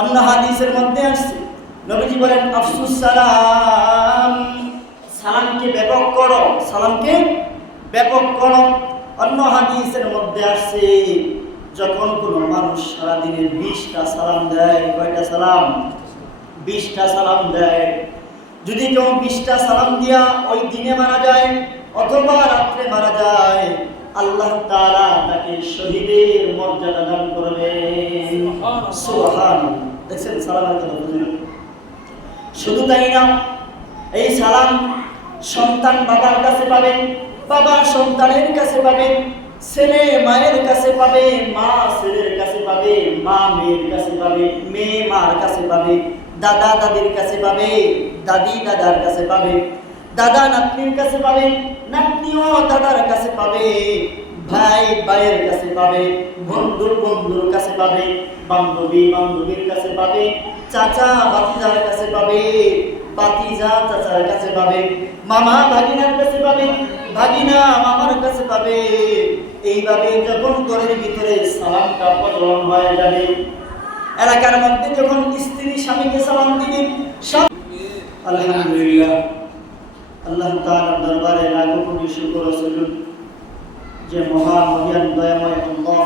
অন্য হাদিসের মধ্যে আসছে নবীজি বলেন আফসুস সালাম, সালামকে ব্যাপক করো, সালামকে ব্যাপক করো। অন্য হাদিসের মধ্যে আসছে যখন কোনো মানুষ সারাদিনে 20টা সালাম দেয়, কয়টা সালাম? 20টা সালাম দেয়। যদি কেউ 20টা সালাম দিয়া ওই দিনে মারা যায় অথবা রাত্রে মারা যায়, আল্লাহ তাআলা তাকে শহীদের মর্যাদা দান করবেন। সুবহানাল্লাহ। দেখছেন সালামের কথা বুঝলেন? শুধু তাই না, এই সালাম সন্তান বাবার কাছে পাবে, বাবা সন্তানের কাছে পাবে, ছেলে মায়ের কাছে পাবে, মা ছেলের কাছে পাবে, মা মেয়ের কাছে পাবে, মেয়ে মার কাছে পাবে, দাদা দাদির কাছে পাবে, দাদি দাদার কাছে পাবে, দাদা নাতনির কাছে পাবে, নাতনিও দাদার কাছে পাবে, ভাই ভাইয়ের কাছে পাবে, বন্ধুর বন্ধুর কাছে পাবে, বান্ধবী বান্ধবীর কাছে পাবে, চাচা ভাতিজার কাছে পাবে, ভাতিজা চাচার কাছে পাবে, মামা ভাগিনার কাছে পাবে, ভাগিনা মামার কাছে পাবে। এইভাবে যখন ঘরের ভিতরে সালামটা প্রচলন হয়ে যাবে, এলাকার মধ্যে যখন স্ত্রী স্বামীকে সালাম দিবে, আলহামদুলিল্লাহ, আল্লাহ তাআলার দরবারে লাখো কোটি শুকর ও সুজুদ যে মহা মহিয়ান দয়াময় আল্লাহ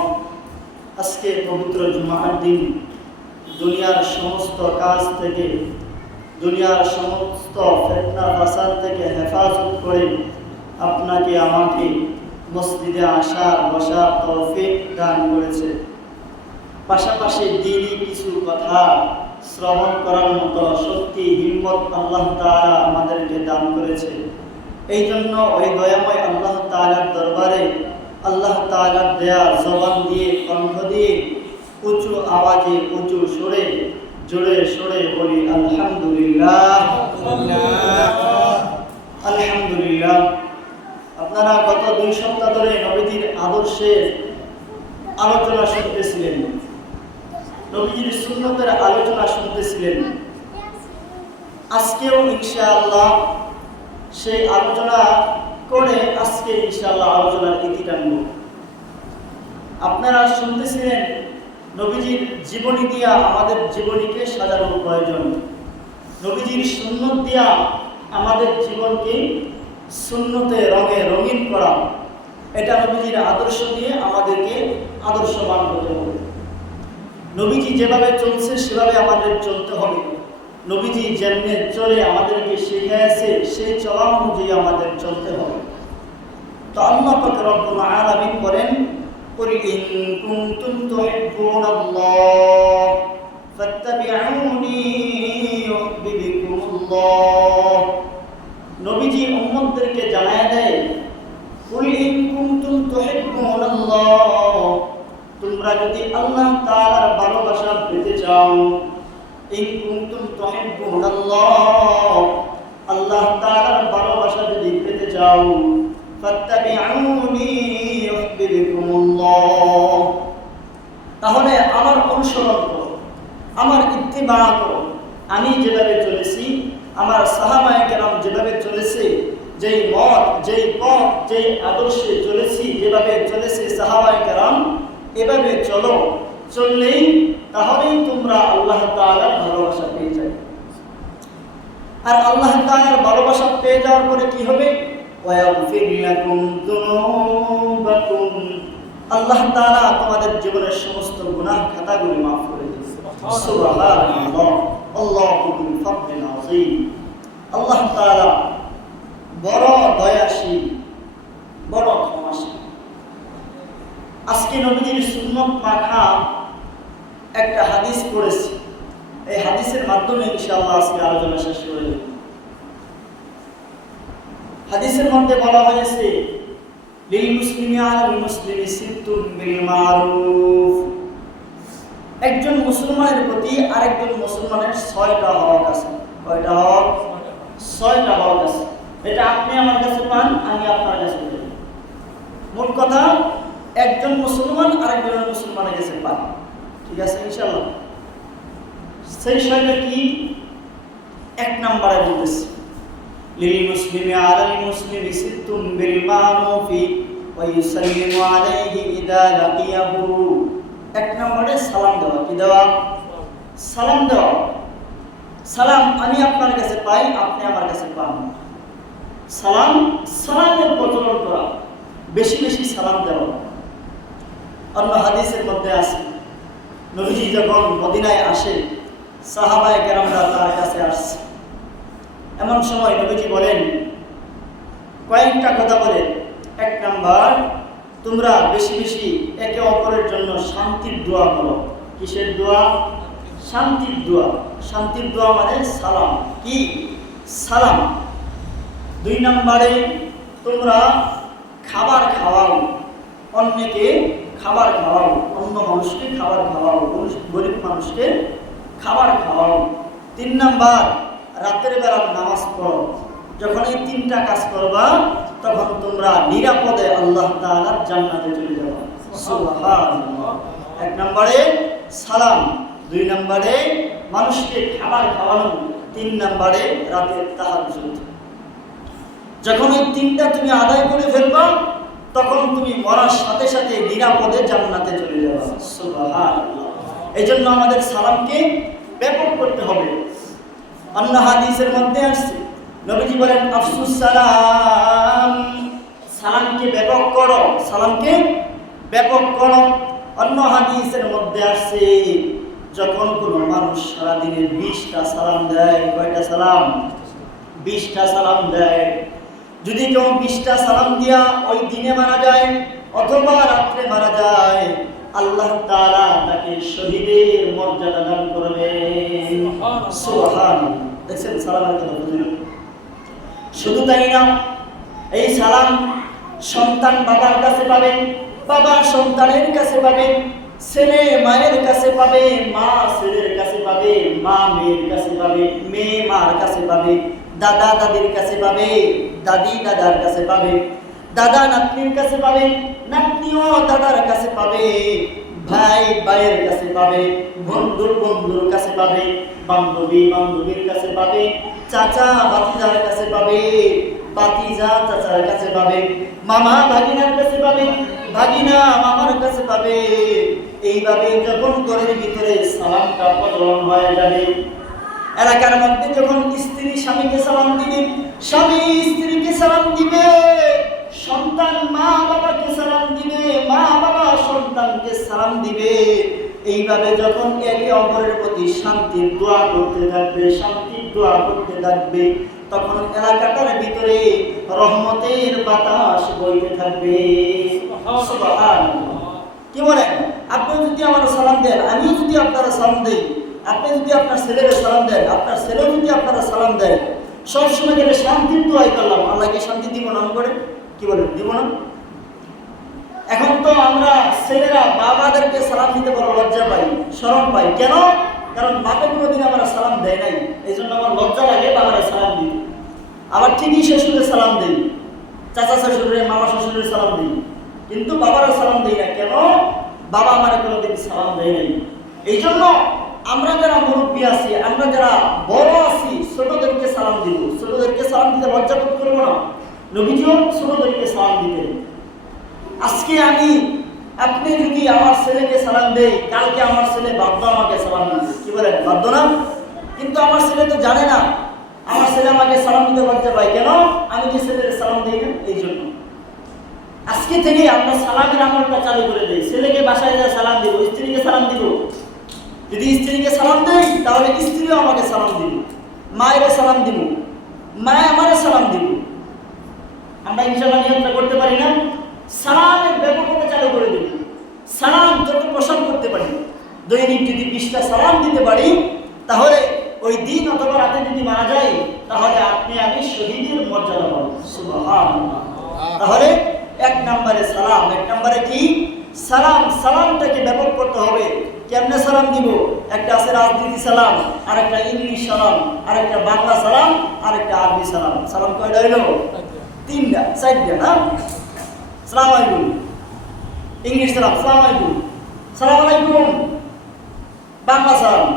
আজকে পবিত্র জুমার দিন দুনিয়ার সমস্ত কাজ থেকে, দুনিয়ার সমস্ত ফিতনা ফাসাদ থেকে হেফাজত করে আপনাকে আমাকে মসজিদে আসার বসার তৌফিক দান করেছে। পাশাপাশি দ্বীনি কিছু কথা শ্রবণ করার মতো শক্তি হিম্মত আল্লাহ তাআলা আমাদেরকে দান করেছে। এই জন্য ওই দয়াময় আল্লাহ তাআলার দরবারে আল্লাহ তাআলার দেয়া জবান দিয়ে, কণ্ঠ দিয়ে, উঁচু আওয়াজে, উঁচু সুরে, জোরে সোরে বলি আলহামদুলিল্লাহ, আলহামদুলিল্লাহ। আপনারা গত 2 সপ্তাহ ধরে নবীজির আদর্শের আলোচনা শুনতেছিলেন, নবীজির সুন্নতের আলোচনা শুনতেছিলেন। আজকেও ইনশাআল্লাহ সেই আলোচনা করে আজকে ইনশাআল্লাহ আলোচনার ইতি টানব। আপনারা শুনতেছিলেন নবীজির জীবনী দিয়া আমাদের জীবনীকে সাজানো প্রয়োজন, নবীজির সুন্নত দিয়া আমাদের জীবনকে সুন্নতে রঙে রঙিন করা, এটা নবীজির আদর্শ দিয়ে আমাদেরকে আদর্শবান হতে হবে। নবীজি যেভাবে চলছে সেভাবে আমাদের চলতে হবে। নবীজি যেমনে চলে আমাদেরকে শিখিয়েছে সেই চলা অনুযায়ী আমাদের চলতে হবে। তো আল্লাহ পাক রব্বুল আলামিন বলেন, কুল ইন কুনতুম তুহিব্বুনাল্লাহ ফাত্তাবিউনি ইউহিব্বুকুমুল্লাহ। নবীজি উম্মতদেরকে জানায় দেয়, কুল ইন কুনতুম তুহিব্বুনাল্লাহ, তোমরা যদি আল্লাহ তাআলার ভালোবাসা পেতে চাও, ইন কুনতুম তুহিব্বুনাল্লাহ, আল্লাহ তাআলার ভালোবাসা যদি পেতে চাও, ফাত্তাবিউনি ইউহিব্বুকুমুল্লাহ, তাহলে আমার অনুসরণ করো, আমার ইত্তিবা করো। আমি যেভাবে চলেছি, আমার সাহাবায়ে কেরাম যেভাবে চলেছে, যেই মত, যেই পথ, যেই আদর্শে চলেছি, যেভাবে চলেছে সাহাবায়ে কেরাম, এভাবে চলো। চললেই তাহলেই তোমরা আল্লাহ তাআলার ভালোবাসা পেয়ে যাবে। আর আল্লাহ তাআলার ভালোবাসা পেয়ে যাওয়ার পরে কি হবে? ওয়ায়াগফির লাকুম যুনুবাকুম, আল্লাহ তাআলা তোমাদের জীবনের সমস্ত গুনাহ খাতাগুলি মাফ করে দিবেন। সুবহানাল্লাহ, আল্লাহু বিল ফাদলিল আযীম। আল্লাহ তাআলা বড় দয়াশীল, বড় ক্ষমাশীল। আজকে নবীজির সুন্নত মাখা একটা হাদিস পড়েছি, এই হাদিসের মাধ্যমে ইনশাআল্লাহ আজকে আলোচনা শেষ করে দেব। হাদিসের মধ্যে বলা হয়েছে, লিল মুসলিমি আলাল মুসলিমি সিত্তুন বিল মারুফ, একজন মুসলমানের প্রতি আরেকজন মুসলমানের 6টা হক আছে। কয়টা হক? 6টা হক আছে। এটা আপনি আমার কাছে পান, আমি আপনার কাছে পাই। মোট কথা একজন মুসলমান আরেকজন মুসলমানের কাছে পান, ঠিক আছে ইনশাআল্লাহ। সেই 6টা কি? 1 নম্বরে বলতেছি, লিল মুসলিমি আলাল মুসলিমি সিত্তুন বিল মারুফি ওয়া ইউসাল্লিমু আলাইহি ইযা লাকিয়াহু। 1 নম্বরে সালাম দেওয়া। কি দেওয়া? সালাম দেওয়া। সালাম আমি আপনার কাছে পাই, আপনি আমার কাছে পান। সালামের প্রচলন করা, বেশি বেশি সালাম দেওয়া। অন্য হাদিসের মধ্যে আছে, নবীজি যখন মদিনায় আসে, সাহাবায়ে কেরামরা তার কাছে আসছে। এমন সময় নবীজি বলেন কয়েকটা কথা বলে, এক নাম্বার, তোমরা বেশি বেশি একে অপরের জন্য শান্তির দোয়া করো। কিসের দোয়া? শান্তির দোয়া। শান্তির দোয়া মানে সালাম। কি? সালাম। দুই নাম্বারে, তোমরা খাবার খাওয়াও, অন্যকে খাবার খাওয়াও, অন্য মানুষকে খাবার খাওয়াও, গরিব মানুষকে খাবার খাওয়াও। তিন নাম্বার, রাতের বেলা নামাজ পড়ো। যখন এই তিনটা কাজ করবা, তখন তোমরা নিরাপদে আল্লাহ তাআলার জান্নাতে চলে যাবে। সুবহানাল্লাহ। এক নম্বরে সালাম, দুই নম্বরে মানুষকে খাবার খাওয়ানো, তিন নম্বরে রাতের তাহাজ্জুদ। যখন এই তিনটা তুমি আদায় করে ফেলবা, তখন তুমি মরার সাথে সাথে নিরাপদে জান্নাতে চলে যাবে। সুবহানাল্লাহ। এই জন্য আমাদের সালামকে ব্যাপক করতে হবে। অন্য হাদিসের মধ্যে আসছে, নবীজি বলেন আফসুস সালাম, সালামকে ব্যাপক করো, সালামকে ব্যাপক করো। অন্য হাদিসের মধ্যে আসছে, যখন কোনো মানুষ সারাদিনে 20টা সালাম দেয়, কয়টা সালাম? 20টা সালাম দেয়। যদি কেউ 20টা সালাম দিয়া ওই দিনে মারা যায় অথবা রাত্রে মারা যায়, আল্লাহ তাআলা তাকে শহীদের মর্যাদা দান করবেন। সুবহানাল্লাহ। দেখছেন সালামের কথা বুঝলেন? শুধু তাই না, এই সালাম সন্তান বাবার কাছে পাবে, বাবা সন্তানের কাছে পাবে, ছেলে মায়ের কাছে পাবে, মা ছেলের কাছে পাবে, মা মেয়ের কাছে পাবে, মেয়ে মার কাছে পাবে, দাদা দাদির কাছে পাবে, দাদি দাদার কাছে পাবে, দাদা নাতনির কাছে পাবে, নাতনিও দাদার কাছে পাবে, ভাই ভাইয়ের কাছে পাবে, বন্ধুর বন্ধুর কাছে পাবে, বান্ধবী বান্ধবীর কাছে পাবে, চাচা ভাতিজার কাছে পাবে, ভাতিজা চাচার কাছে পাবে, মামা ভাগিনার কাছে পাবে, ভাগিনা মামার কাছে পাবে। এইভাবে যখন ঘরের ভিতরে সালামটা প্রচলন হয়ে যাবে, এলাকার মধ্যে যখন স্ত্রী স্বামীকে সালাম দিবে, স্বামী স্ত্রীকে সালাম দিবে, সন্তান মা বাবাকে সালাম দিবে, মা বাবা সন্তানকে সালাম দিবে। এইভাবে যখন একে অপরের প্রতি শান্তির দোয়া করতে থাকবে, শান্তির দোয়া করতে থাকবে, তখন এলাকাটার ভিতরে রহমতের বাতাস বইতে থাকবে। সুবহানাল্লাহ। কি বলেন? আপনি যদি আমার সালাম দেন, আমিও যদি আপনারা সালাম দেই, আপনি যদি আপনার ছেলের সালাম দেন, আপনার ছেলেও যদি আপনারা সালাম দেন, সবসময় গেলে শান্তির দোয়াই করলাম, আল্লাহকে শান্তি দিব না করে? কি বলেন, দিব না? এখন তো আমরা ছেলেরা বাবাদেরকে সালাম দিতে বড় লজ্জা পাই, শরম পাই। কেন? কারণ বাপে কোনোদিন আমরা সালাম দেয় নাই, এই জন্য আমার লজ্জা লাগে বাবারা সালাম দিই। আবার ঠিকই শ্বশুরের সালাম দিই, চাচা শ্বশুরের মামা শ্বশুরের সালাম দিই, কিন্তু বাবারা সালাম দিই না। কেন? বাবা আমার কোনোদিন সালাম দেয় নাই। এই জন্য আমরা যারা মুরব্বী আছি, আমরা যারা বড় আছি, ছোটদেরকে সালাম দিব। ছোটদেরকে সালাম দিতে লজ্জা বোধ করবো না? নবীজিও ছোটদেরকে সালাম দিতেন। আজকে আপনি যদি আমার ছেলেকে সালাম দেই, কালকে আমার ছেলে বাধ্য আমাকে সালাম দিবে। কি বলেন? বাধ্য না? কিন্তু আমার ছেলে তো জানে না, আমার ছেলে আমাকে সালাম দিতে লজ্জা পায়। কেন? আমি যে ছেলের সালাম দিই না, এই জন্য। আজকে থেকে আমরা সালামের আমলটা চালু করে দিই। ছেলেকে বাসায় যা সালাম দিব, স্ত্রীকে সালাম দিব। যদি স্ত্রীকে সালাম দেই, তাহলে স্ত্রীও আমাকে সালাম দিব, মায়েরও সালাম দিব, মায়ে আমারও সালাম দিব। আমরা ইনশাআল্লাহ নিয়ন্ত্রণ করতে পারি না? সালামের ব্যাপকতা চালু করে দেব। সালাম যত প্রসার করতে পারি, দৈনিক যদি 20টা সালাম দিতে পারি, তাহলে ওই দিন অথবা রাতে যদি মারা যায়, তাহলে আপনি আমি শহীদের মর্যাদা পাবো। সুবহানাল্লাহ। তাহলে এক নম্বরে সালাম। এক নম্বরে কি? সালাম। সালামটাকে ব্যাপক করতে হবে। কেমনে সালাম দিব? একটা আছে রাজনীতি সালাম, আর একটা ইংলিশ সালাম, আর একটা বাংলা সালাম, আর একটা আরবি সালাম। সালাম কয়টা হইল? 3টা 4টা না? সালাম আলাইকুম ইংলিশ সালাম, সালাম আলাইকুম, সালাম আলাইকুম বাংলা সালাম।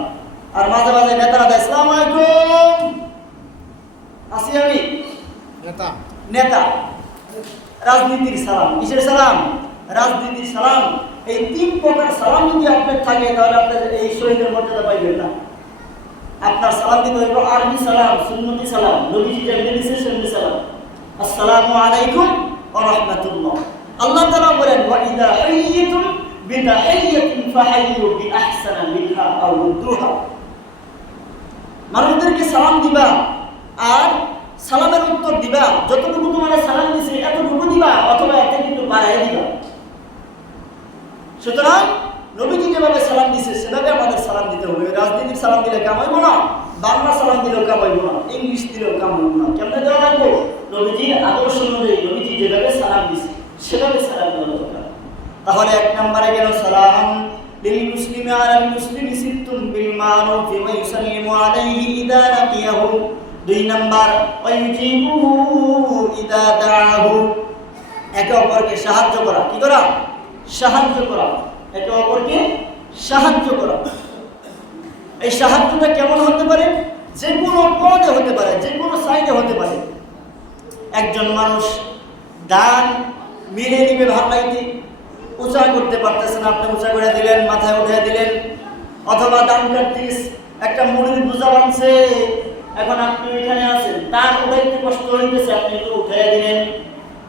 আর মাঝে মাঝে নেতারা দেয় সালাম আলাইকুম। আসি আমি নেতা। রাজনীতির সালাম। কিসের সালাম? রাজনীতির সালাম। এই 3 প্রকার সালাম যদি আপনার থাকে তাহলে আপনার এই শহীদের মর্যাদা পাইবেন না। আপনার সালাম দিতে হইব আরবি সালাম, সুন্নতি সালাম, নবীজি যেমনি দিয়েছেন সেমনি সালাম। আসসালামু আলাইকুম ওয়া রাহমাতুল্লাহ। আল্লাহ তাআলা বলেন ওয়া ইযা হাইয়িতুম বিতাহিয়্যাতিন ফাহাইয়ু বিআহসানা মিনহা আও রুদ্দুহা। মানুষদেরকে সালাম দিবা আর সালামের উত্তর দিবা, যতটুকু তোমার সালাম দিছে এতটুকু দিবা অথবা এত কিন্তু বাড়ায় দিবা। সুতরাং নবীজি যেভাবে সালাম দিছে সেভাবে আমাদের সালাম দিতে হবে। রাজনীতির সালাম দিলে কাম হইব না, বাংলা সালাম দিলেও কাম হইব না, ইংলিশ দিলেও কাম হইব না। কেমনে দেওয়া লাগবো? নবীজির আদর্শ অনুযায়ী নবীজি যেভাবে সালাম দিছে সেভাবে সালাম দেওয়া দরকার। তাহলে 1 নম্বরে গেল সালাম লিল মুসলিমি আলাল মুসলিমি সিত্তুন বিল মারুফ ওয়া ইউসাল্লিমু আলাইহি ইযা লাকিয়াহু। 2 নম্বর ওয়া ইউজিবুহু ইযা দাআহু। একে অপরকে সাহায্য করা। কি করা? সাহায্য করা। একে অপরকে সাহায্য করা। এই সাহায্যটা কেমন হতে পারে? যে কোনো পদে হতে পারে, যে কোনো সাইডে হতে পারে। একজন মানুষ দান মিলে নিবে ভাবলাইতে, উঁচা করতে পারতেছে না, আপনি উঁচা করে দিলেন, মাথায় উঠে দিলেন। অথবা দান কাটতিস একটা মুড়ির বোঝা বানছে, এখন আপনি এখানে আছেন, তার উঠাইতে কষ্ট হইতেছে, আপনি একটু উঠে দিলেন,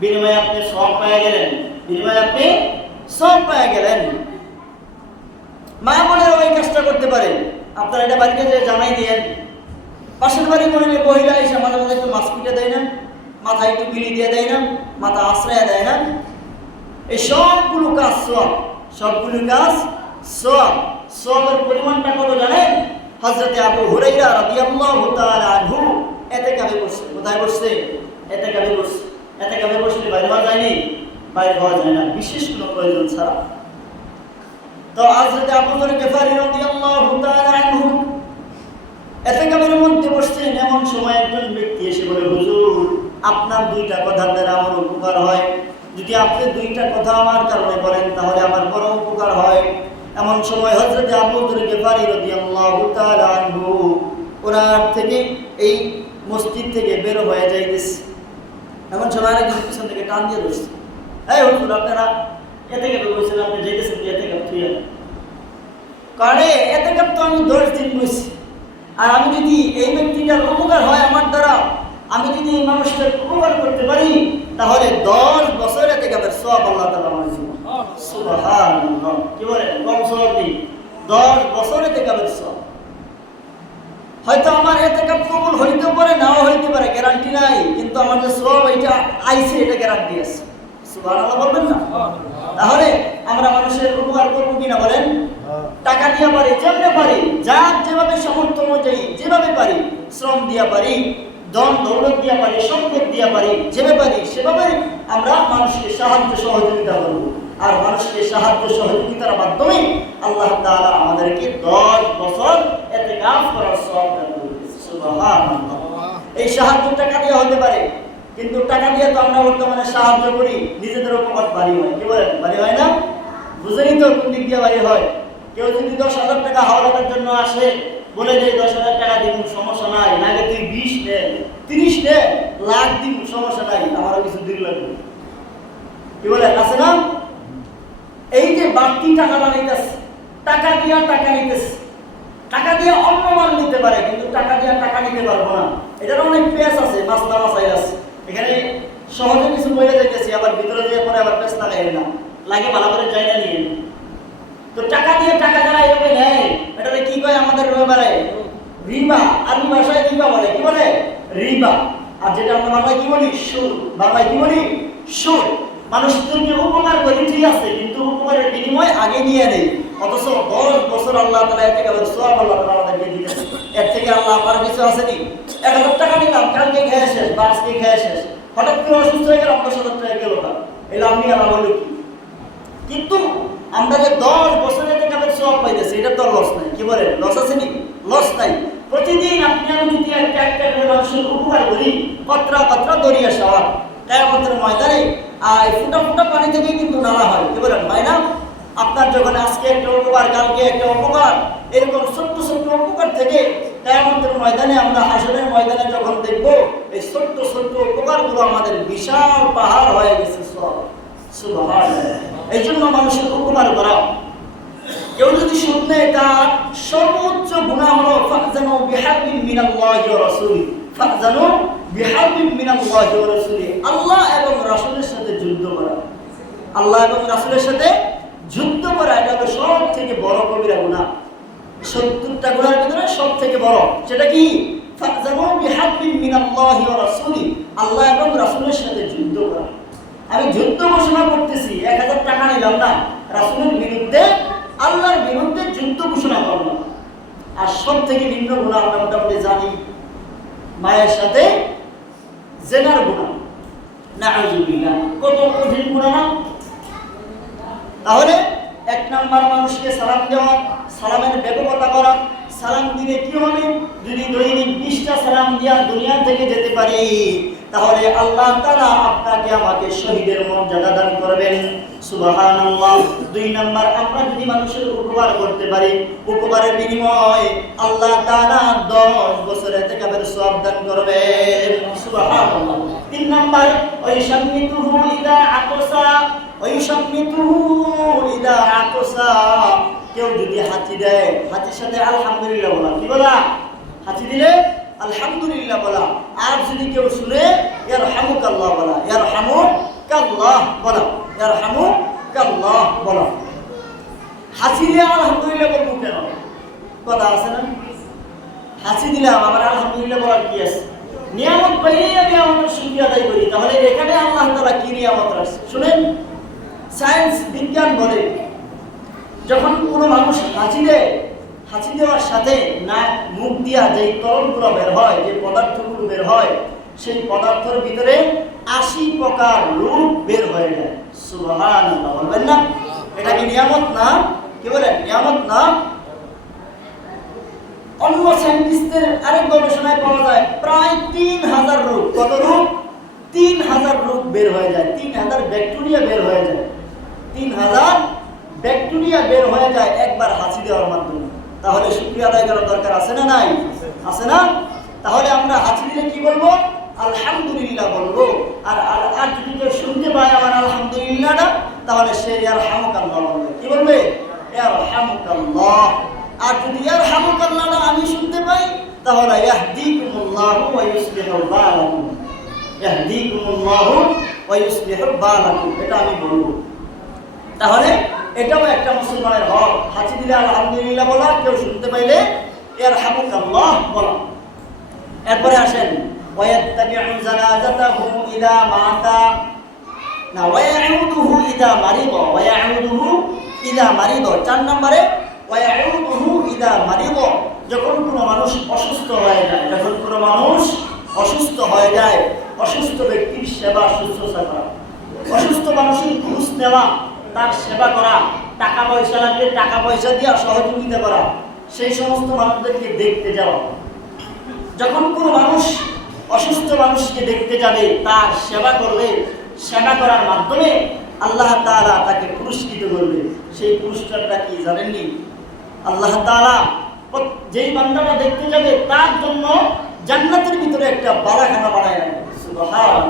বিনিময়ে আপনি সব পেয়ে গেলেন, বিনিময়ে আপনি সব পেয়ে গেলেন। মা বোনেরা ওই কাজটা করতে পারে। আপনারা এটা বাড়িতে যে জানাই দিয়েন। পাশের বাড়ি মনে মহিলা এসে মাঝে মাঝে একটু মাছ পিটে দেয় না, মাথায় একটু গিলি দিয়ে দেয় না, মাথা আশ্রয় দেয় না। এই সবগুলো কাজ সওয়াব, সবগুলো কাজ সওয়াব। সওয়াবের পরিমাণটা কত জানেন? হযরতে আবু হুরায়রা রাদিয়াল্লাহু তাআলা আনহু ইতিকাফে বসে। কোথায় বসছে? ইতিকাফে বসছে। ইতিকাফে বসলে বাইরে হওয়া যায়নি? বাইরে হওয়া যায় না, বিশেষ কোনো প্রয়োজন ছাড়া। তো হযরতে আবু যর গিফারী রাদিয়াল্লাহু তাআলা আনহু ইতিকাফের মধ্যে বসছেন। এমন সময় একজন ব্যক্তি এসে বলে, হুজুর আপনার 2টা কথার দ্বারা আমার উপকার হয়, যদি আপনি 2টা কথা আমার কারণে বলেন তাহলে আমার বড় উপকার হয়। এমন সময় হযরত আবু যর গিফারী রাদিয়াল্লাহু তাআলা আনহু ওনার থেকে এই মসজিদ থেকে বের হয়ে যাইতেছে। এমন সময় আরেকজন পিছন থেকে টান দিয়ে ধরছে, এই হুজুর আপনারা ইতিকাফে বসেছেন, আপনি যাইতেছেন ইতিকাফ থুইয়া? কারণ ইতিকাফ তো আমি 10 দিন বসছি, আর আমি যদি এই ব্যক্তিটার উপকার হয় আমার দ্বারা, আমি যদি এই মানুষটার উপকার করতে পারি তাহলে 10 বছর ইতিকাফের সওয়াব আল্লাহ তাআলা আমাকে দিবেন। সুবহানাল্লাহ। কি বলেন? কম সওয়াব নেই, 10 বছর ইতিকাফের সওয়াব। হয়তো আমার ইতিকাফ কবুল হইতে পারে, নাও হইতে পারে, গ্যারান্টি নাই, কিন্তু আমার যে সওয়াব এটা আইছে এটা গ্যারান্টি আছে। সুবহানাল্লাহ বলবেন না? তাহলে আমরা মানুষের উপকার করব কিনা বলেন? টাকা দিয়া পারি, যেমনে পারি, যার যেভাবে সামর্থ্য অনুযায়ী যেভাবে পারি, শ্রম দিয়া পারি, ধন দৌলত দিয়া পারি, সম্পদ দিয়া পারি, যেভাবে পারি সেভাবে আমরা মানুষকে সাহায্য সহযোগিতা করব। আর মানুষকে সাহায্য সহযোগিতার মাধ্যমে আল্লাহ তাআলা আমাদেরকে 10 বছর ইতিকাফ করার সওয়াব দান করবেন। সুবহানাল্লাহ। এই সাহায্য টাকা দিয়ে হতে পারে, কিন্তু টাকা দিয়ে তো আমরা বর্তমানে সাহায্য করি, নিজেদের উপকার বাড়ি হয়। কি বলেন? বাড়ি হয় না? বুঝেনি তো কোন দিক দিয়ে বাড়ি হয়। কেউ যদি 10,000 টাকা হাওলাতের জন্য আসে, বলে যে 10,000 টাকা দিব, সমস্যা নাই, নাকি তুই 20 নে, 30 নে, লাখ দিব, সমস্যা নাই, আমারও কিছু দিন লাগবে। কি বলেন? আছে না? এই যে বাড়তি টাকাটা নিতেছে, টাকা দিয়া টাকা নিতেছে, টাকা দিয়ে অন্য মাল নিতে পারে, কিন্তু টাকা দিয়ে টাকা নিতে পারবো না। এটার অনেক পেঁচ আছে, মাসলা মাসাইল আছে। এখানে সহজে কিছু বলে যাইতেছি, আবার ভিতরে যেয়ে পরে আবার পেঁচ লাগাই না, লাগে ভালো করে যাই না নিয়ে। তো টাকা দিয়ে টাকা যারা এভাবে নেয়, এটাকে কি কয় আমাদের ব্যাপারে? রিবা। আরবি ভাষায় রিবা বলে। কি বলে? রিবা। আর যেটা আমরা বাংলায় কি বলি? সুদ। বাংলায় কি বলি? সুদ। মানুষদেরকে উপকার করি ঠিক আছে, কিন্তু উপকারের বিনিময় আগে নিয়ে নেই, অথচ 10 বছর আল্লাহ তাআলা ইতিকাফের সওয়াব আল্লাহ তাআলা আমাদেরকে দিয়েছেন। এর থেকে আল্লাহ আমার কিছু আসেনি? 1000 টাকা নিলাম, কালকে খেয়ে শেষ, আজকে খেয়ে শেষ, হঠাৎ করে অসুস্থ হয়ে গেলাম, 10,000 টাকা গেল না, এলাম নিয়ে আল্লাহ বলে কি? কিন্তু আমরা যে 10 বছর ইতিকাফের সওয়াব পাইতেছি, এটা তো লস নাই। কি বলে? লস আসেনি? লস নাই। প্রতিদিন আপনি আমি যদি একটা একটা করে মানুষের উপকার করি, কতরা কতরা দরিয়া সওয়াব কিয়ামতের ময়দানে আর ফুটা ফুটা পানি থেকে কিন্তু নালা হয়। কি বলেন? হয় না? আপনার যখন আজকে একটা উপকার, কালকে একটা উপকার, এরকম ছোট্ট ছোট্ট উপকার থেকে কিয়ামতের ময়দানে, আমরা হাসরের ময়দানে যখন দেখব, এই ছোট্ট ছোট্ট উপকারগুলো আমাদের বিশাল পাহাড় হয়ে গেছে সব। সুবহানাল্লাহ। এই জন্য মানুষের উপকার করা। কেউ যদি সুদ নেয় তার সর্বোচ্চ গুনাহ হলো ফাযানু বিহারবিন মিনাল্লাহি ওয়া রাসূলি, ফাযানু বিহারবিন মিনাল্লাহি ওয়া রাসূলি, আল্লাহ এবং রাসূলের সাথে যুদ্ধ করা। আল্লাহ এবং রাসূলের সাথে যুদ্ধ করা এটা হলো সবথেকে বড় কবিরা গুনাহ। 70টা গুনাহের ভিতরে সবথেকে বড় সেটা কি? ফাযানু বিহারবিন মিনাল্লাহি ওয়া রাসূলি, আল্লাহ এবং রাসূলের সাথে যুদ্ধ করা। আমি যুদ্ধ ঘোষণা করতেছি, 1000 টাকা নিলাম না, রাসূলের বিরুদ্ধে আল্লাহর বিরুদ্ধে যুদ্ধ ঘোষণা করলাম। আর সব থেকে নিম্ন গুনাহ আমরা মোটামুটি জানি, মায়ের সাথে জেনার গুনাহ। নাউযুবিল্লাহ, কত কঠিন গুনাহ না? তাহলে 1 নাম্বার মানুষকে সালাম দেওয়া, সালামের ব্যাপকতা করা। সালাম দিলে কি হবে? যদি দৈনিক 20টা সালাম দিয়া দুনিয়া থেকে যেতে পারি, তাহলে আল্লাহ তাআলা আপনাকে আমাকে শহীদের মর্যাদা দান করবেন। সুবহানাল্লাহ। 2 নাম্বার, আমরা যদি মানুষের উপকার করতে পারি, উপকারের বিনিময়ে আল্লাহ তাআলা 10 বছর ইতিকাফের সওয়াব দান করবেন। সুবহানাল্লাহ। 3 নাম্বার, ওয়াইশাম্মিতুহু ইদা আতসা, ওয়াইশাম্মিতুহু ইদা আতসা, কেউ যদি হাঁচি দেয়, হাঁচির সাথে আলহামদুলিল্লাহ বলা। কি বলা? হাঁচি দিলে আলহামদুলিল্লাহ বলা। আর যদি কেউ শুনে ইয়ারহামুকাল্লাহ বলা, ইয়ারহামুকাল্লাহ বলা, ইয়ারহামুকাল্লাহ বলা। হাঁচি দিয়ে আলহামদুলিল্লাহ বলবো কেন? কথা আছে না? হাঁচি দিলাম, আমার আলহামদুলিল্লাহ বলার কি আছে? নিয়ামত পাইলেই আমি আমাদের শুকরিয়া আদায় করি। তাহলে এখানে আল্লাহ তাআলা কি নিয়ামত রাখছে শুনেন। সায়েন্স বিজ্ঞান বলে, যখন কোনো মানুষ হাঁচি দেয়, হাঁচি দেওয়ার সাথে নাক মুখ দিয়া যে তরলগুলো বের হয়, যে পদার্থগুলো বের হয়, সেই পদার্থের ভিতরে 80 প্রকার রূপ বের হয়ে যায়। সুবহানাল্লাহ বলবেন না? এটা কি নিয়ামত না? কি বলেন? নিয়ামত না? অন্য সায়েন্টিস্টদের আরেক গবেষণায় পাওয়া যায় প্রায় 3000 রূপ। কত রূপ? 3000 রূপ বের হয়ে যায়। 3000 ব্যাকটেরিয়া বের হয়ে যায়। 3000 ব্যাকটেরিয়া বের হয়ে যায় একবার হাঁচি দেওয়ার মাধ্যমে। তাহলে শুকরিয়া আদায় করার দরকার আছে না নাই? আছে না? তাহলে আমরা হাঁচি দিলে কি বলবো? আলহামদুলিল্লাহ বলবো। আর যদি কেউ শুনতে পায় আমার আলহামদুলিল্লাহটা, তাহলে সে ইয়ারহামুকাল্লাহ বলবে। কি বলবে? ইয়ারহামুকাল্লাহ। আর যদি ইয়ারহামুকাল্লাহটা আমি শুনতে পাই, তাহলে ইয়াহদিকুমুল্লাহু ওয়া ইউসলিহু বালাকুম, ইয়াহদিকুমুল্লাহু ওয়া ইউসলিহু বালাকুম, এটা আমি বলবো। তাহলে এটাও একটা মুসলমানের হক। হাঁচি দিলে আলহামদুলিল্লাহ বলা, কেউ শুনতে পাইলে ইয়ারহামুকাল্লাহ বলা। এরপরে আসেন ওয়ায়াত্তাবিউ জানাজাতাহু ইদা মাতা, না ওয়ায়াউদুহু ইদা মারিদা, ওয়ায়াউদুহু ইদা মারিদা। 4 নম্বরে ওয়ায়াউদুহু ইদা মারিদা, যখন কোনো মানুষ অসুস্থ হয়ে যায়, যখন কোনো মানুষ অসুস্থ হয়ে যায়, অসুস্থ ব্যক্তির সেবা শুশ্রূষা করা, অসুস্থ মানুষের খোঁজ নেওয়া, তার সেবা করা, টাকা পয়সা লাগলে টাকা পয়সা দিয়ে সহযোগিতা করা, সেই সমস্ত মানুষদেরকে দেখতে যাওয়া। যখন কোনো মানুষ অসুস্থ মানুষকে দেখতে যাবে, তার সেবা করবে, সেবা করার মাধ্যমে আল্লাহ তাআলা তাকে পুরস্কৃত করবে। সেই পুরস্কারটা কি জানেননি? আল্লাহ তাআলা যেই বান্দাটা দেখতে যাবে তার জন্য জান্নাতের ভিতরে একটা বালাখানা বানায় রাখবে। সুবহানাল্লাহ।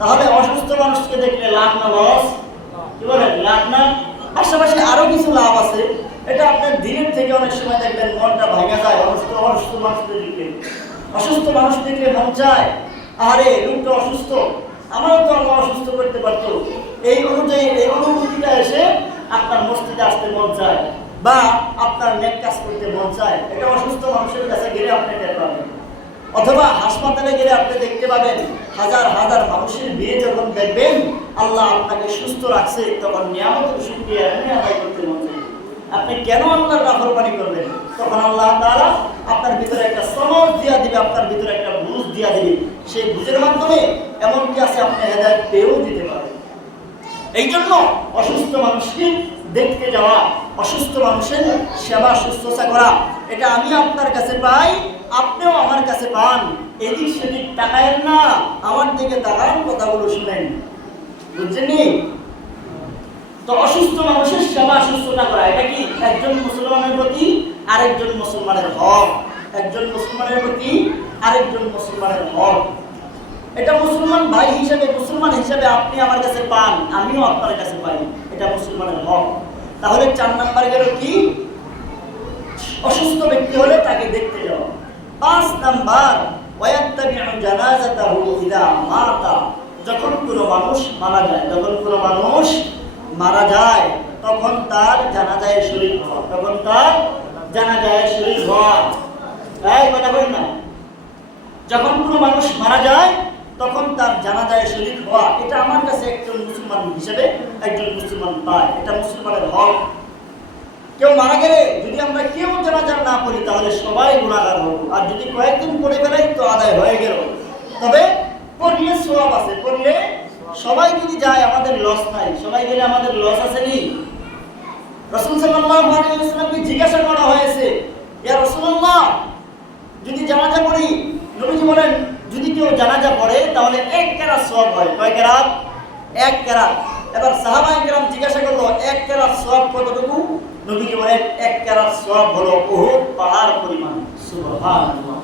তাহলে অসুস্থ মানুষকে দেখলে লাভ না লস? কি বলেন? লাভ না? পাশাপাশি আরো কিছু লাভ আছে। এটা আপনার দিনের থেকে অনেক সময় দেখবেন মনটা ভাঙা যায় অসুস্থ মানুষদের দিকে। অসুস্থ মানুষ দেখলে মন চায়, আরে লোকটা অসুস্থ, আমারও তো আল্লাহ অসুস্থ করতে পারতো। এই অনুযায়ী এই অনুভূতিটা এসে আপনার মসজিদে আসতে মন চায় বা আপনার নেক কাজ করতে মন চায়। এটা অসুস্থ মানুষের কাছে গেলে আপনি টের পাবেন। অথবা হাসপাতালে গেলে আপনি দেখতে পাবেন হাজার হাজার মানুষের ভিড়ে যখন দেখবেন আল্লাহ আপনাকে সুস্থ রাখছে, তখন নিয়ামতের শুকরিয়া এমনি আদায় করতে মন চায়। আপনি কেন আল্লাহর নাফরমানি করবেন? তখন আল্লাহ তাআলা আপনার ভিতরে একটা সমজ দিয়া দিবে, আপনার ভিতরে একটা বুঝ দিয়া দিবে। সেই বুঝের মাধ্যমে এমন কি আছে আপনি হেদায়েত পেয়েও দিতে পারেন। এই জন্য অসুস্থ মানুষকে দেখতে যাওয়া, অসুস্থ মানুষের সেবা শুশ্রূষা করা, এটা আমি আপনার কাছে পাই, আপনিও আমার কাছে পান। এদিক সেদিক তাকায়েন না, আমার দিকে তাকান, কথাগুলো শুনেন। বুঝছেন? তো অসুস্থ মানুষের সেবা শুশ্রূষা করা, এটা কি একজন মুসলমানের প্রতি আরেকজন মুসলমানের হক। একজন মুসলমানের প্রতি আরেকজন মুসলমানের হক। এটা মুসলমান ভাই হিসেবে, মুসলমান হিসেবে আপনি আমার কাছে পান, আমিও আপনার কাছে পাই। এটা এটা মুসলমানের হক। তাহলে 4 নাম্বার গেল কি? অসুস্থ ব্যক্তি হলে তাকে দেখতে যাওয়া। 5 নাম্বার ওয়ায়াত্তাবিউ জানাজাতাহু ইযা মাতা, যখন কোনো মানুষ মারা যায়, যখন কোনো মানুষ মারা যায় তখন তার জানাজায় শরীক হওয়া, তখন তার জানাজায় শরীক হওয়া। এই কথা বলেন না, যখন কোনো মানুষ মারা যায় তখন তার জানাজায় শরীক হওয়া, এটা আমার কাছে একজন মুসলমান হিসেবে একজন মুসলমান পায়, এটা মুসলমানের হক। কেউ মারা গেলে যদি আমরা কেউ জানাজা না পড়ি তাহলে সবাই গুনাহগার হব, আর যদি কয়েকদিন পড়ে ফেলাই তো আদায় হয়ে গেল। তবে পড়লে সওয়াব আছে, পড়লে সবাই যদি যায় আমাদের লস নাই, সবাই গেলে আমাদের লস আছে নি? রাসূল সাল্লাল্লাহু আলাইহি ওয়াসাল্লামকে জিজ্ঞাসা করা হয়েছে, ইয়া রাসূলুল্লাহ যদি জানাজা পড়ি, নবীজি বলেন যদি কেউ জানাজা পড়ে তাহলে 1 কেরাত সওয়াব হয়। কয় কেরাত? 1 কেরাত। এবার সাহাবায়ে কেরাম জিজ্ঞাসা করলো 1 কেরাত সওয়াব কতটুকু? নবীজি বলেন 1 কেরাত সওয়াব হলো উহুদ পাহাড় পরিমাণ। সুবহানাল্লাহ।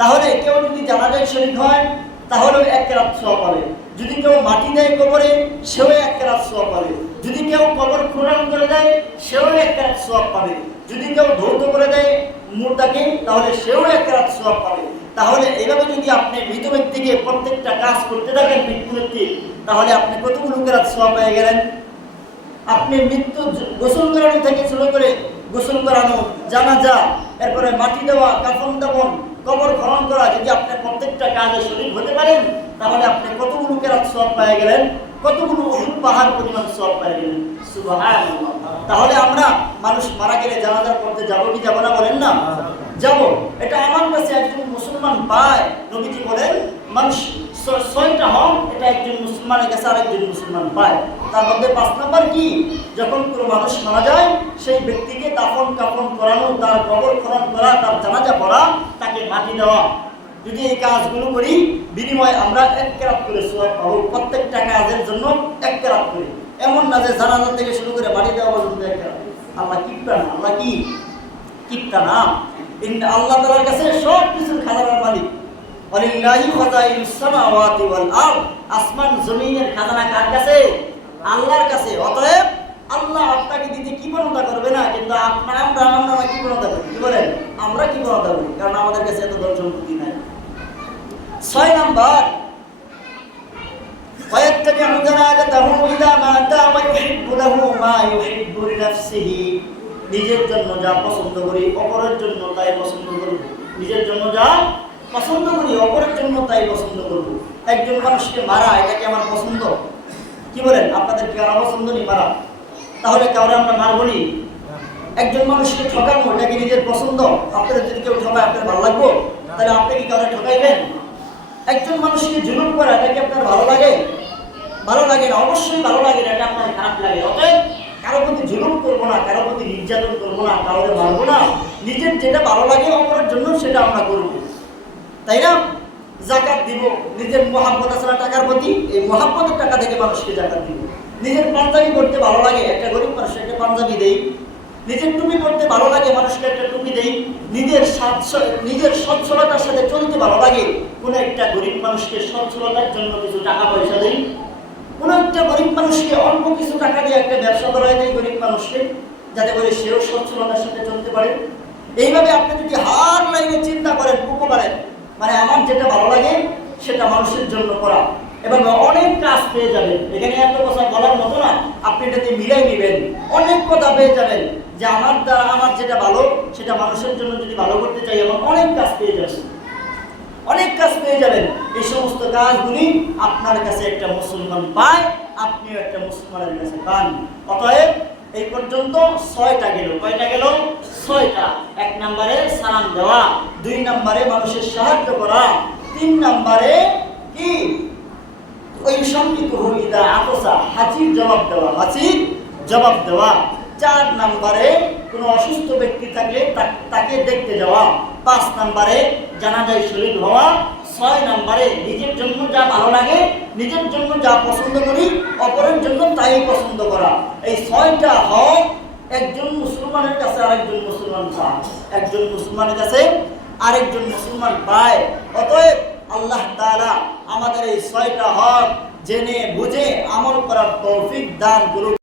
তাহলে কেউ যদি জানাজায় শরীক হয় তাহলে 1 কেরাত সওয়াব পাবে। যদি কেউ মাটি দেয় কবরে সেও 1 কেরাত সওয়াব পাবে। যদি কেউ কবর খনন করে দেয় সেও 1 কেরাত সওয়াব পাবে। যদি কেউ ধৌত করে দেয় মুর্দাকে তাহলে সেও 1 কেরাত সওয়াব পাবে। তাহলে এইভাবে যদি আপনি মৃত ব্যক্তিকে প্রত্যেকটা কাজ করতে থাকেন মৃত্যু ব্যক্তি, তাহলে আপনি কতগুলো কেরাত সওয়াব পেয়ে গেলেন? আপনি মৃত্যু গোসল করানো থেকে শুরু করে গোসল করানো, জানাজা, এরপরে মাটি দেওয়া, কাফন দাফন, কবর খনন করা, যদি আপনি প্রত্যেকটা কাজে শরীক হতে পারেন তাহলে আপনি কতগুলো কেরাত সওয়াব পেয়ে গেলেন? কতগুলো উহুদ পাহাড় পরিমাণ সওয়াব পেয়ে গেলেন। সুবহানাল্লাহ। তাহলে আমরা মানুষ মারা গেলে জানাজা পড়তে যাব কি যাব না? বলেন না, যাব। এটা আমার কাছে একজন মুসলমান পায়। নবীজি বলেন মানুষ 6টা হক, এটা একজন মুসলমানের কাছে আরেকজন মুসলমান পায়। তার মধ্যে 5 নাম্বার কি? যখন কোনো মানুষ মারা যায় সেই ব্যক্তিকে দাফন কাফন করানো, তার কবর খনন করা, তার জানাজা পড়া, তাকে মাটি দেওয়া। যদি এই কাজগুলো করি বিনিময়ে আমরা 1 কেরাত করে সওয়াব পাবো। প্রত্যেকটা কাজের জন্য 1 কেরাত করে। এমন না যে জানাজা থেকে শুরু করে মাটি দেওয়া পর্যন্ত 1 কেরাত। আল্লাহ কিপটা না, আল্লাহ কি কিপটা না। আল্লাহ তাআলার কাছে সব কিছুর খাজানার মালিক। ওয়ালিল্লাহি খাযাইনুস সামাওয়াতি ওয়াল আরদ, আসমান জমিনের খাজানা কার কাছে? আল্লাহর কাছে। অতএব আল্লাহ আপনাকে দিতে কি বলতা করবে না, কিন্তু আমরা কি বলতা করি? কি বলেন? আমরা কি বলতা করি? কারণ আমাদের কাছে এত ধন সম্পত্তি নাই। 6 নাম্বার ওয়ায়াত্তাবিউ জানাজাতাহু ইযা মাতা ওয়া ইউহিব্বু লাহু মা ইউহিব্বু লিনাফসিহি, নিজের জন্য যা পছন্দ করি অপরের জন্য তাই পছন্দ করব। নিজের জন্য যা পছন্দ করি অপরের জন্য তাই পছন্দ করব। একজন মানুষকে মারা এটা কি আমার পছন্দ? কি বলেন? আপনাদের কি আর পছন্দ নেই মারা? তাহলে কাউরে আমরা মারবো নি? একজন মানুষকে ঠকানো এটা কি নিজের পছন্দ? আপনাদের যদি কেউ ঠকায় আপনার ভালো লাগবে? তাহলে আপনি কি কাউরে ঠকাইবেন? একজন মানুষকে জুলুম করা এটা কি আপনার ভালো লাগে? ভালো লাগে না, অবশ্যই ভালো লাগে না, এটা আপনার খারাপ লাগে। অতএব কারো প্রতি জুলুম করবো না, কারো প্রতি নির্যাতন করবো না, কাউরে মারবো না। নিজের যেটা ভালো লাগে অপরের জন্য সেটা আমরা করবো, তাই না? যাকাত দিব, নিজের মহাব্বত আছে না টাকার প্রতি, এই মহাব্বতের টাকা থেকে মানুষকে যাকাত দিব। নিজের পাঞ্জাবি পড়তে ভালো লাগে, একটা গরিব মানুষকে একটা পাঞ্জাবি দেই। নিজের টুপি পড়তে ভালো লাগে, মানুষকে একটা টুপি দেই। নিজের সচ্ছলতার সাথে চলতে ভালো লাগে, কোনো একটা গরিব মানুষকে সচ্ছলতার জন্য কিছু টাকা পয়সা দেই। কোনো একটা গরিব মানুষকে অল্প কিছু টাকা দিয়ে একটা ব্যবসা করাই দেয় গরিব মানুষকে, যাতে করে সেও সচ্ছলতার সাথে চলতে পারে। এইভাবে আপনি যদি হার লাইনে চিন্তা করেন, উপকারেন, মানে আমার যেটা ভালো লাগে সেটা মানুষের জন্য করা, এবং অনেক কাজ পেয়ে যাবেন। এখানে এত কথা বলার মতো না, আপনি এটাতে মিলাই নেবেন, অনেক কথা পেয়ে যাবেন যে আমার দ্বারা আমার যেটা ভালো সেটা মানুষের জন্য যদি ভালো করতে চাই এমন অনেক কাজ পেয়ে যাবেন, অনেক কাজ পেয়ে যাবেন। এই সমস্ত কাজগুলি আপনার কাছে একটা মুসলমান পায়, আপনিও একটা মুসলমানের কাছে পান। অতএব এই পর্যন্ত 6টা গেল। কয়টা গেল? 6টা। 1 নম্বরে সালাম দেওয়া, 2 নম্বরে মানুষের সাহায্য করা, 3 নম্বরে কি ওই সঙ্গীত হইদা আতসা, হাঁচির জবাব দেওয়া, হাঁচির জবাব দেওয়া। 4 নম্বরে কোনো অসুস্থ ব্যক্তি থাকলে তাকে দেখতে যাওয়া। 5 নম্বরে জানাজায় শরীক হওয়া। 6 নম্বরে নিজের জন্য যা ভালো লাগে, নিজের জন্য যা পছন্দ করি অপরের জন্য তাই পছন্দ করা। এই 6টা হক একজন মুসলমানের কাছে আরেকজন মুসলমান পায়, একজন মুসলমানের কাছে আরেকজন মুসলমান পায়। অতএব আল্লাহ তাআলা আমাদের এই 6টা হক জেনে বুঝে আমল করার তৌফিক দান করুন।